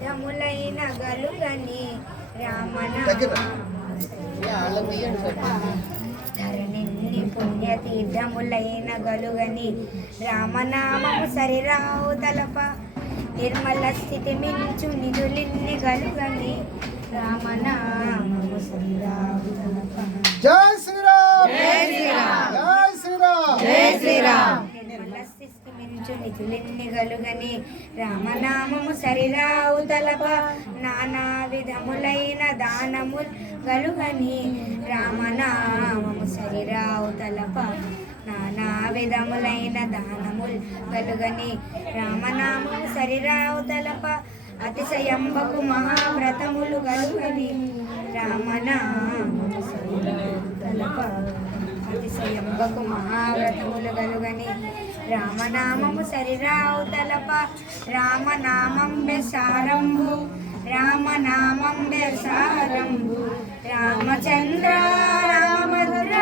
సిద్ధములైన గలుగని ధరణిన్ని పుణ్యతీర్థములైన గలుగని రామనామము సరిరావు తలప నిర్మల స్థితి మించు నిధులిన్ని గలుగని రామనామము సరిరావు తలప. జై శ్రీరామ్, జై శ్రీరామ్, జై శ్రీరామ్, జై శ్రీరామ్. నిర్మల స్థితి మించు నిధులిన్ని గలుగని రామనామము సరిరావు తలప నానా విధములైన దానముల్ గలుగని రామనామము సరిరావు తలప నానా విధములైన దానముల్ గలుగని రామనామము సరిరావు తలప అతిశయంబకు మహావ్రతములు గలుగని రామనామము సరిరావు తలప అతిశయంబకు మహావ్రతములు గలుగని రామనామము సరిరావు తలప రామనామం బెసారంభు రామనామం బెసారంభు రామచంద్ర రామభద్ర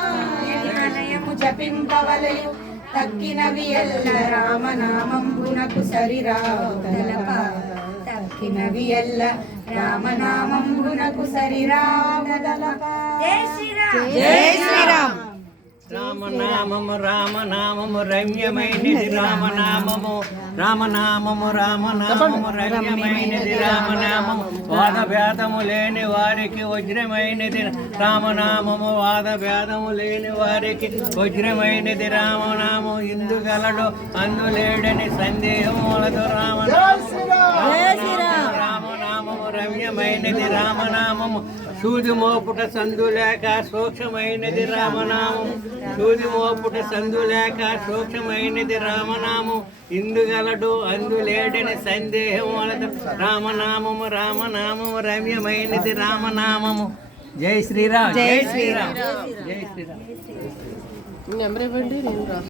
రఘుద్వారమయము జపింపవలయు తక్కినవి ఎల్ల రామనామంబునకు సరిరావు తలప తక్కినవి ఎల్ల రామనామంబునకు సరిరావు తలప. జై శ్రీరామ్, జై శ్రీరామ్. రామనామము రామనామము రమ్యమైనది రామనామము రామనామము రామనామము రమ్యమైనది రామనామము వాదభేదము లేని వారికి వజ్రమైనది రామనామము వాదభేదము లేని వారికి వజ్రమైనది రామనామము ఇందుగలడు అందులేడని సందేహములతో రామనామము రమ్యమైనది రామనామము సూది మోపుట సందులేక సూక్ష్మమైనది రామనామము సూది మోపుట సందులేక సూక్ష్మమైనది రామనామము ఇందుగలడు అందులేడని సందేహములతో రామనామము రామనామము రమ్యమైనది రామనామము. జై శ్రీరామ్, జై శ్రీరామ్, జై శ్రీరామ్. నెంబర్ ఇవ్వండి, నేను రాస్తాను.